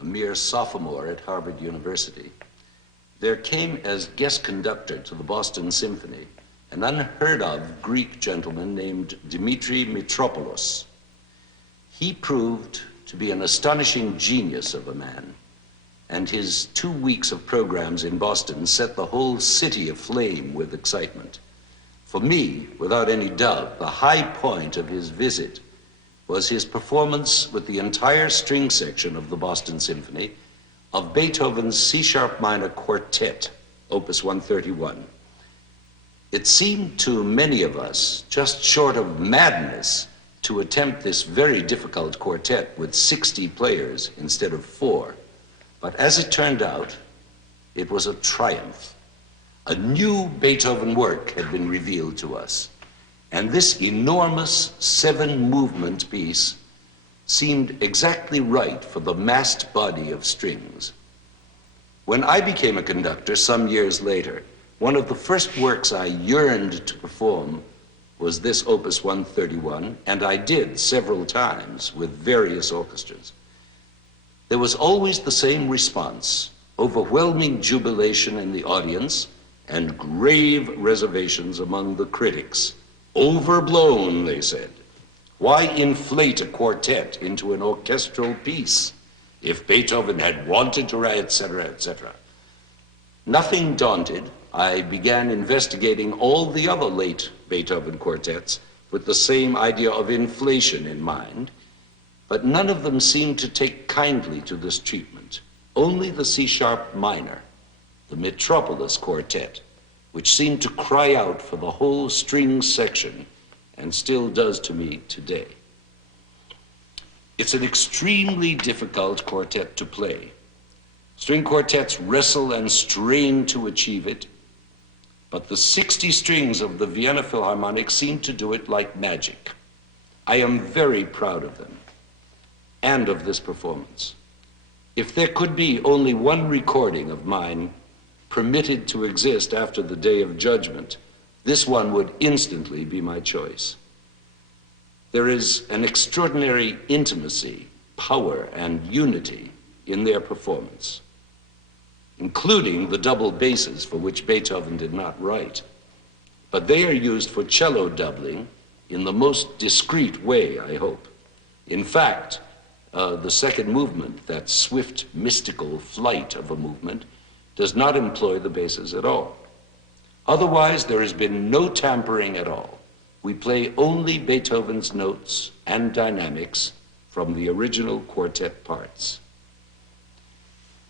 a mere sophomore at Harvard University, there came as guest conductor to the Boston Symphony an unheard of Greek gentleman named Dimitri Mitropoulos. He proved to be an astonishing genius of a man, and his 2 weeks of programs in Boston set the whole city aflame with excitement. For me, without any doubt, the high point of his visit was his performance with the entire string section of the Boston Symphony of Beethoven's C-sharp minor quartet, Opus 131. It seemed to many of us just short of madness to attempt this very difficult quartet with 60 players instead of 4. But as it turned out, it was a triumph. A new Beethoven work had been revealed to us, and this enormous 7-movement piece seemed exactly right for the massed body of strings. When I became a conductor some years later, one of the first works I yearned to perform was this Opus 131, and I did several times with various orchestras. There was always the same response: overwhelming jubilation in the audience and grave reservations among the critics. Overblown, they said. Why inflate a quartet into an orchestral piece? If Beethoven had wanted to write, etc., etc. Nothing daunted, I began investigating all the other late Beethoven quartets with the same idea of inflation in mind, but none of them seemed to take kindly to this treatment. Only the C-sharp minor, the Mitropoulos quartet, which seemed to cry out for the whole string section, and still does to me today. It's an extremely difficult quartet to play. String quartets wrestle and strain to achieve it, but the 60 strings of the Vienna Philharmonic seem to do it like magic. I am very proud of them and of this performance. If there could be only one recording of mine permitted to exist after the Day of Judgment, this one would instantly be my choice. There is an extraordinary intimacy, power, and unity in their performance, including the double basses for which Beethoven did not write. But they are used for cello doubling in the most discreet way, I hope. In fact, the second movement, that swift, mystical flight of a movement, does not employ the basses at all. Otherwise, there has been no tampering at all. We play only Beethoven's notes and dynamics from the original quartet parts.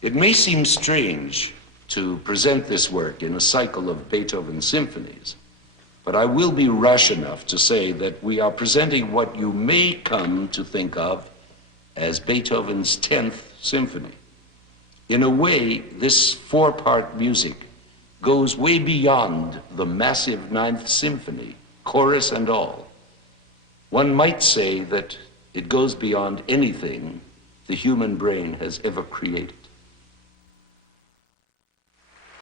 It may seem strange to present this work in a cycle of Beethoven symphonies, but I will be rash enough to say that we are presenting what you may come to think of as Beethoven's 10th symphony. In a way, this 4-part music goes way beyond the massive 9th symphony, chorus and all. One might say that it goes beyond anything the human brain has ever created.